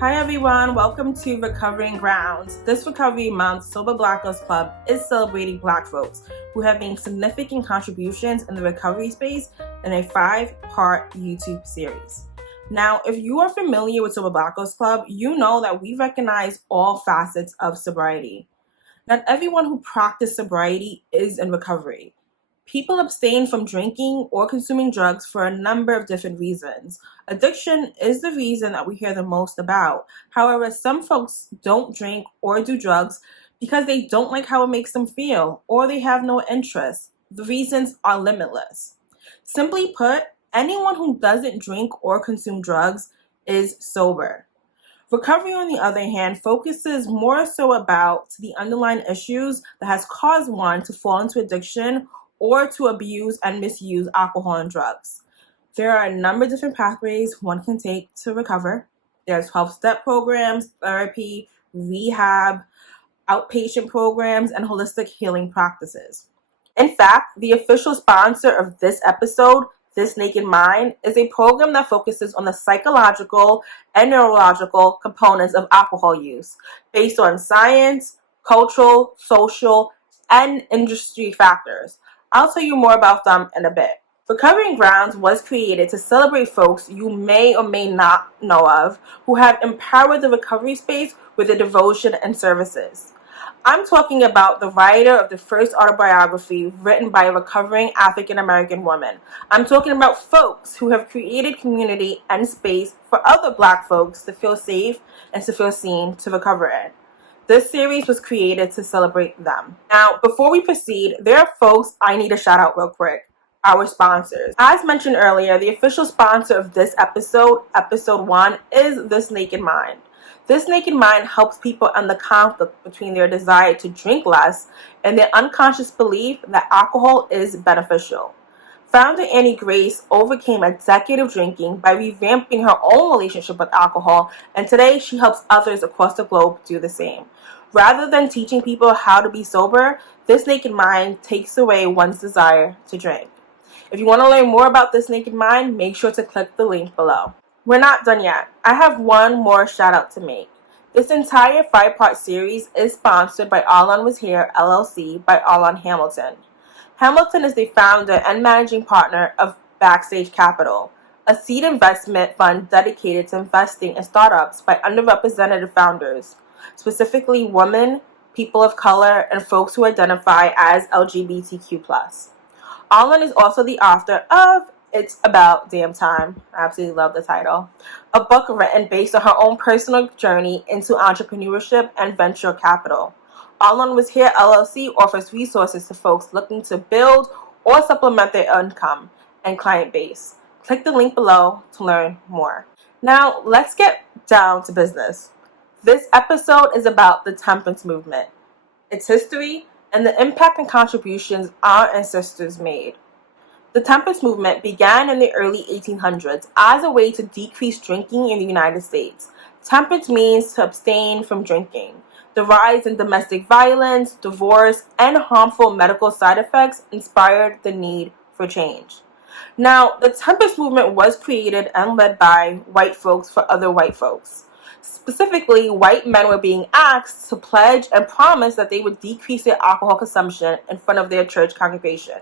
Hi everyone, welcome to Recovering Grounds. This Recovery Month, Sober Black Girls Club is celebrating Black folks who have made significant contributions in the recovery space in a 5-part YouTube series. Now, if you are familiar with Sober Black Girls Club, you know that we recognize all facets of sobriety. Not everyone who practices sobriety is in recovery. People abstain from drinking or consuming drugs for a number of different reasons. Addiction is the reason that we hear the most about. However, some folks don't drink or do drugs because they don't like how it makes them feel or they have no interest. The reasons are limitless. Simply put, anyone who doesn't drink or consume drugs is sober. Recovery, on the other hand, focuses more so about the underlying issues that has caused one to fall into addiction or to abuse and misuse alcohol and drugs. There are a number of different pathways one can take to recover. There's 12-step programs, therapy, rehab, outpatient programs, and holistic healing practices. In fact, the official sponsor of this episode, This Naked Mind, is a program that focuses on the psychological and neurological components of alcohol use based on science, cultural, social, and industry factors. I'll tell you more about them in a bit. Recovering Grounds was created to celebrate folks you may or may not know of who have empowered the recovery space with their devotion and services. I'm talking about the writer of the first autobiography written by a recovering African American woman. I'm talking about folks who have created community and space for other Black folks to feel safe and to feel seen to recover in. This series was created to celebrate them. Now, before we proceed, there are folks I need to shout out real quick. Our sponsors. As mentioned earlier, the official sponsor of this episode, episode 1, is This Naked Mind. This Naked Mind helps people end the conflict between their desire to drink less and their unconscious belief that alcohol is beneficial. Founder Annie Grace overcame a decade of drinking by revamping her own relationship with alcohol, and today she helps others across the globe do the same. Rather than teaching people how to be sober, This Naked Mind takes away one's desire to drink. If you want to learn more about This Naked Mind, make sure to click the link below. We're not done yet. I have one more shout out to make. This entire 5-part series is sponsored by All On Was Here, LLC by All On Hamilton. Hamilton is the founder and managing partner of Backstage Capital, a seed investment fund dedicated to investing in startups by underrepresented founders, specifically women, people of color, and folks who identify as LGBTQ+. Allen is also the author of It's About Damn Time. I absolutely love the title. A book written based on her own personal journey into entrepreneurship and venture capital. Allen Was Here LLC offers resources to folks looking to build or supplement their income and client base. Click the link below to learn more. Now, let's get down to business. This episode is about the temperance movement, its history, and the impact and contributions our ancestors made. The temperance movement began in the early 1800s as a way to decrease drinking in the United States. Temperance means to abstain from drinking. The rise in domestic violence, divorce, and harmful medical side effects inspired the need for change. Now, the temperance movement was created and led by white folks for other white folks. Specifically, white men were being asked to pledge and promise that they would decrease their alcohol consumption in front of their church congregation.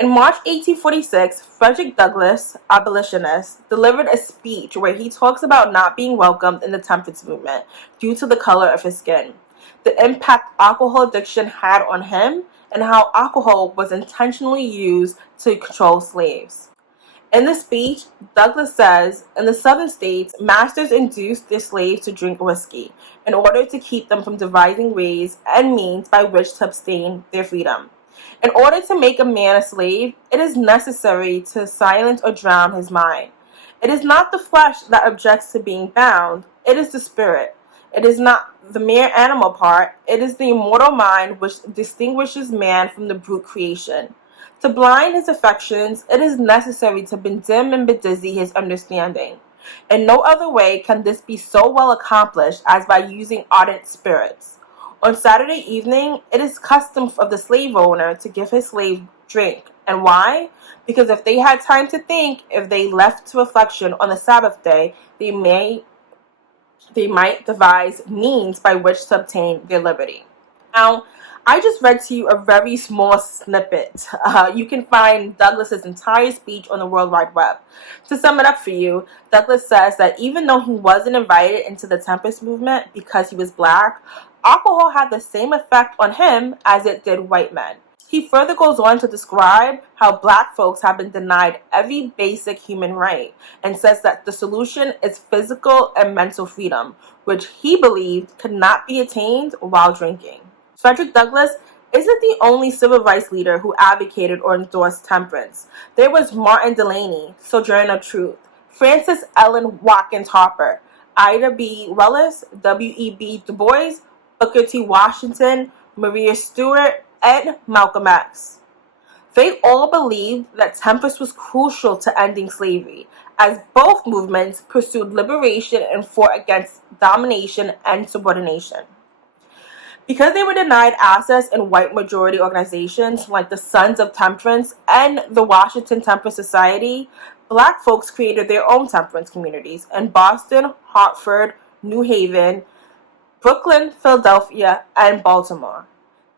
In March 1846, Frederick Douglass, abolitionist, delivered a speech where he talks about not being welcomed in the temperance movement due to the color of his skin, the impact alcohol addiction had on him, and how alcohol was intentionally used to control slaves. In the speech, Douglass says, in the southern states, masters induced their slaves to drink whiskey in order to keep them from devising ways and means by which to obtain their freedom. In order to make a man a slave, it is necessary to silence or drown his mind. It is not the flesh that objects to being bound, it is the spirit. It is not the mere animal part, it is the immortal mind which distinguishes man from the brute creation. To blind his affections, it is necessary to bedim and bedizzy his understanding. In no other way can this be so well accomplished as by using ardent spirits. On Saturday evening, it is custom of the slave owner to give his slave drink. And why? Because if they had time to think, if they left to reflection on the Sabbath day, they may they might devise means by which to obtain their liberty. Now, I just read to you a very small snippet. You can find Douglas's entire speech on the World Wide Web. To sum it up for you, Douglas says that even though he wasn't invited into the temperance movement because he was black, alcohol had the same effect on him as it did white men. He further goes on to describe how black folks have been denied every basic human right and says that the solution is physical and mental freedom, which he believed could not be attained while drinking. Frederick Douglass isn't the only civil rights leader who advocated or endorsed temperance. There was Martin Delany, Sojourner Truth, Frances Ellen Watkins Harper, Ida B. Wells, W.E.B. Du Bois, Booker T. Washington, Maria Stewart, and Malcolm X. They all believed that temperance was crucial to ending slavery, as both movements pursued liberation and fought against domination and subordination. Because they were denied access in white majority organizations like the Sons of Temperance and the Washington Temperance Society, black folks created their own temperance communities in Boston, Hartford, New Haven, Brooklyn, Philadelphia, and Baltimore.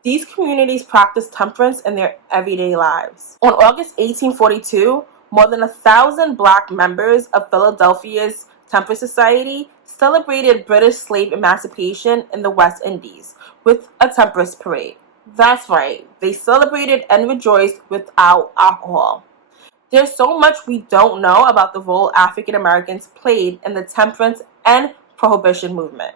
These communities practiced temperance in their everyday lives. On August 1842, more than 1,000 black members of Philadelphia's Temperance Society celebrated British slave emancipation in the West Indies with a temperance parade. That's right, they celebrated and rejoiced without alcohol. There's so much we don't know about the role African Americans played in the temperance and prohibition movement.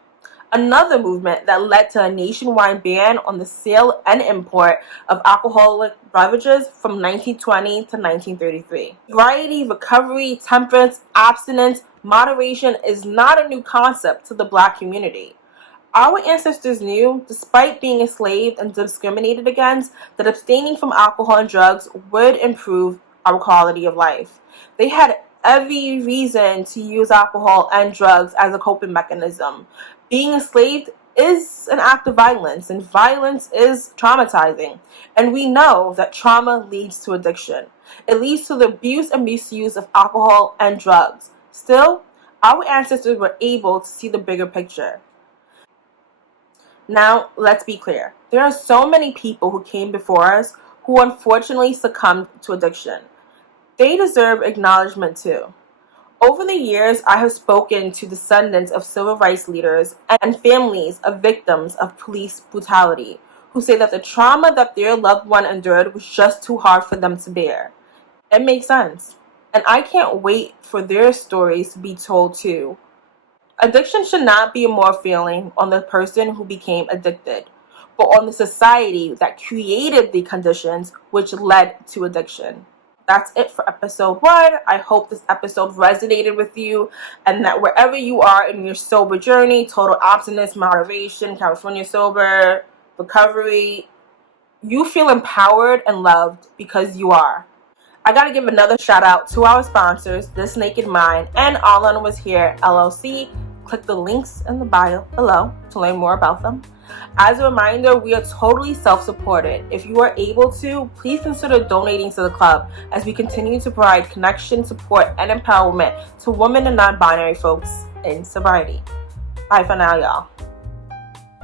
Another movement that led to a nationwide ban on the sale and import of alcoholic beverages from 1920 to 1933. Sobriety, recovery, temperance, abstinence, moderation is not a new concept to the black community. Our ancestors knew, despite being enslaved and discriminated against, that abstaining from alcohol and drugs would improve our quality of life. They had every reason to use alcohol and drugs as a coping mechanism. Being enslaved is an act of violence, and violence is traumatizing. And we know that trauma leads to addiction. It leads to the abuse and misuse of alcohol and drugs. Still, our ancestors were able to see the bigger picture. Now, let's be clear. There are so many people who came before us who unfortunately succumbed to addiction. They deserve acknowledgement too. Over the years, I have spoken to descendants of civil rights leaders and families of victims of police brutality who say that the trauma that their loved one endured was just too hard for them to bear. It makes sense. And I can't wait for their stories to be told too. Addiction should not be a moral feeling on the person who became addicted, but on the society that created the conditions which led to addiction. That's it for episode 1. I hope this episode resonated with you and that wherever you are in your sober journey, total abstinence, moderation, California sober, recovery, you feel empowered and loved because you are. I gotta give another shout out to our sponsors, This Naked Mind and All On Was Here LLC. Click the links in the bio below to learn more about them. As a reminder, we are totally self-supported. If you are able to, please consider donating to the club as we continue to provide connection, support, and empowerment to women and non-binary folks in sobriety. Bye for now, y'all.